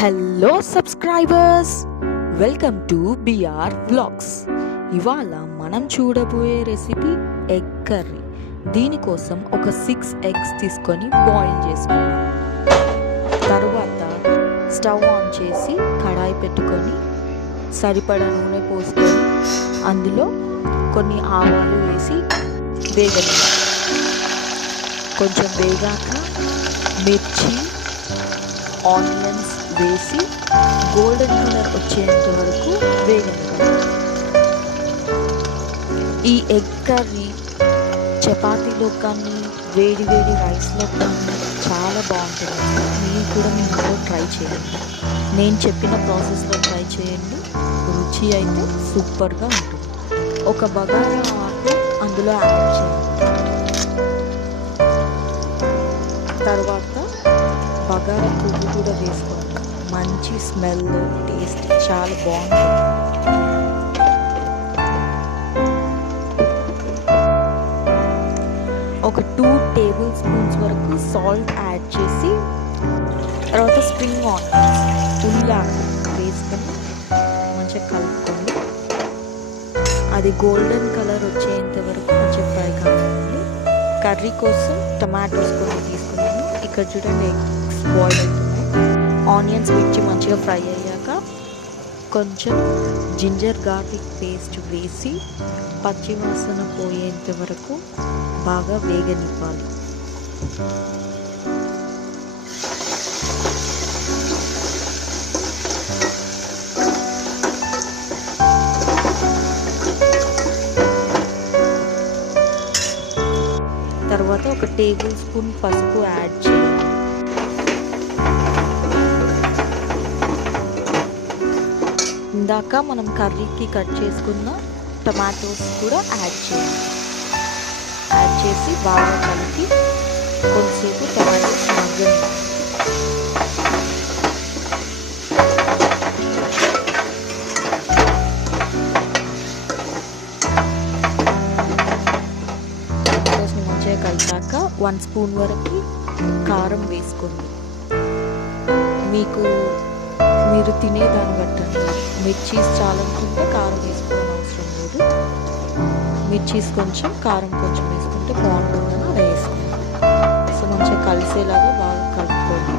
Hello subscribers, welcome to BR vlogs. ఇవాళ మనం చూడబోయే రెసిపీ ఎగ్ కర్రీ. దీనికోసం ఒక 6 ఎగ్స్ తీసుకొని బాయిల్ చేసుకున్నాం. తరువాత స్టవ్ ఆన్ చేసి కడాయి పెట్టుకొని సరిపడా నూనె పోసుకొని అందులో కొన్ని ఆవాలు వేసి వేగనివ్వాలి. కొంచెం వేగాక మిర్చి, ఆనియన్స్ వేసి గోల్డెన్ కలర్ వచ్చేంత వరకు వేగనివ్వాలి. ఈ ఎగ్ కర్రీ చపాతీలో కానీ వేడి వేడి రైస్లో కానీ చాలా బాగుంటుంది. మీరు కూడా మీ ఇంట్లో ట్రై చేయండి. నేను చెప్పిన ప్రాసెస్లో ట్రై చేయండి. రుచి అయితే సూపర్గా ఉంటుంది. ఒక బగారా ఆకు అందులో యాడ్ చేయండి. తర్వాత బగారా పువ్వు కూడా వేసుకోండి. మంచి స్మెల్, టేస్ట్ చాలా బాగుంటుంది. ఒక 2 టేబుల్ స్పూన్స్ వరకు సాల్ట్ యాడ్ చేసి తర్వాత స్ప్రింగ్ ఆనియన్స్, ఉల్లాకు వేసుకొని మంచిగా కలుపుకోండి. అది గోల్డెన్ కలర్ వచ్చేంత వరకు మంచిగా ఫ్రై కావాలి. కర్రీ కోసం టమాటోస్ కొన్ని తీసుకున్నాను. ఇక్కడ చూడండి, ఎగ్స్ బాయిల్ అవుతున్నాయి. ఆనియన్స్ మిర్చి మంచిగా ఫ్రై అయ్యాక కొంచెం జింజర్ గార్లిక్ పేస్ట్ వేసి పచ్చివాసన పోయేంత వరకు బాగా వేగనివ్వాలి. తర్వాత ఒక టేబుల్ స్పూన్ పసుపు యాడ్ చేయండి. ఇందాక మనం కర్రీకి కట్ చేసుకున్న టమాటోస్ కూడా యాడ్ చేయండి. యాడ్ చేసి బాగా కలిపి కొంతసేపు టమాటోస్ మగ్గనివ్వండి. టమాటోస్ని మంచిగా కలిపాక 1 స్పూన్ వరకు కారం వేసుకోండి. మీరు తినేదాన్ని బట్టండి. మిర్చీస్ చాలా అనుకుంటే కారం వేసుకోవడం అవసరం లేదు. మిర్చీస్ కొంచెం, కారం కొంచెం వేసుకుంటే బాగుంటుందని అలా వేసుకోండి. సో మంచిగా కలిసేలాగా బాగా కలుపుకోండి.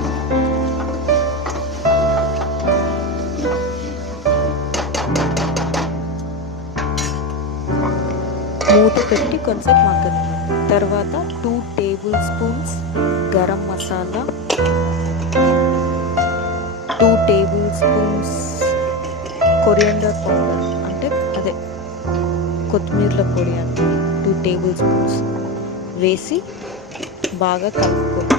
మూత పెట్టి కొంచెంసేపు మగ్గనివ్వండి. తర్వాత 2 table spoons garam masala, 2 table spoons coriander powder, అంటే అదే కొత్తిమీరల పొడి అంటే 2 టేబుల్ స్పూన్స్ వేసి బాగా కలుపుకోండి.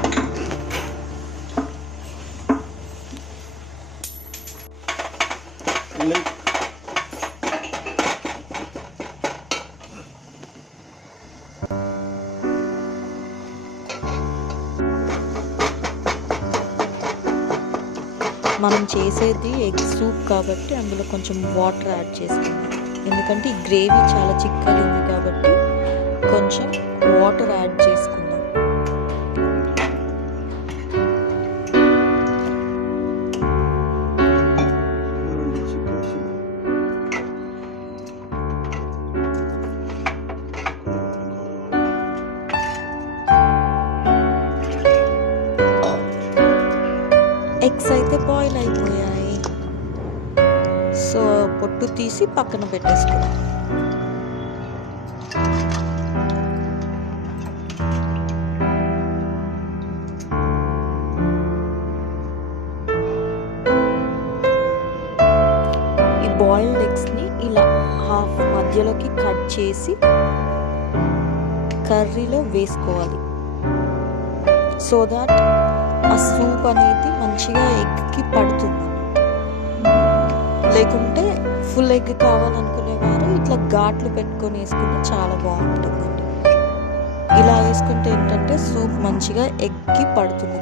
మనం చేసేది ఎగ్ సూప్ కాబట్టి అందులో కొంచెం వాటర్ యాడ్ చేసుకుందాం. ఎందుకంటే ఈ గ్రేవీ చాలా చిక్కగా ఉంది కాబట్టి కొంచెం వాటర్ యాడ్ చేసుకుందాం. ఎగ్స్ అయితే బాయిల్ అయిపోయాయి. సో పొట్టు తీసి పక్కన పెట్టేసుకున్నాం. ఈ బాయిల్డ్ ఎగ్స్ని ఇలా హాఫ్ మధ్యలోకి కట్ చేసి కర్రీలో వేసుకోవాలి. సో దాట్ ఆ సూప్ అనేది మంచిగా ఎగ్కి పడుతుంది. లేకుంటే ఫుల్ ఎగ్ కావాలనుకునేవారు ఇట్లా ఘాట్లు పెట్టుకొని వేసుకుంటే చాలా బాగుంటుందండి. ఇలా వేసుకుంటే ఏంటంటే సూప్ మంచిగా ఎగ్కి పడుతుంది.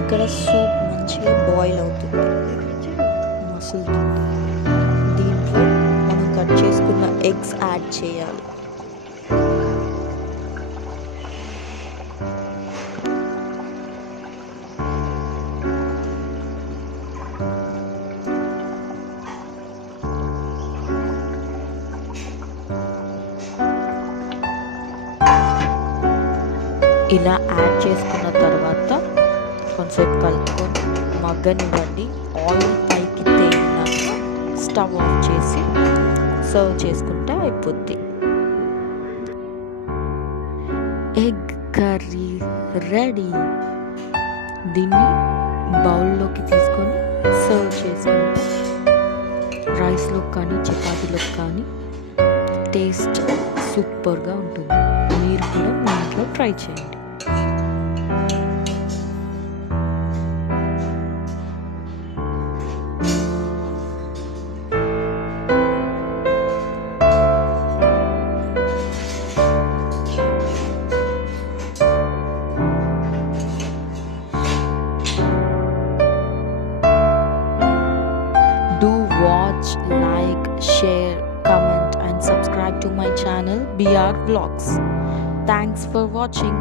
ఇక్కడ సూప్ మంచిగా బాయిల్ అవుతుంది, మసులుతుంది. దీంట్లో మనం కట్ చేసుకున్న ఎగ్స్ యాడ్ చేయాలి. ఇలా యాడ్ చేసుకున్న తర్వాత కొంచెంసేపు కలుపుకొని మగ్గనివ్వండి. ఆయిల్ పైకి తేలినాక స్టవ్ ఆఫ్ చేసి సర్వ్ చేసుకుంటే అయిపోద్ది. Egg curry ready. దీన్ని బౌల్లోకి తీసుకొని సర్వ్ చేసుకుంటే రైస్లో కానీ చపాతీలోకి కానీ టేస్ట్ సూపర్గా ఉంటుంది. మీరు కూడా మీ ఇంట్లో ట్రై చేయండి. Do watch, like, share, comment and subscribe to my channel BR Vlogs. Thanks for watching.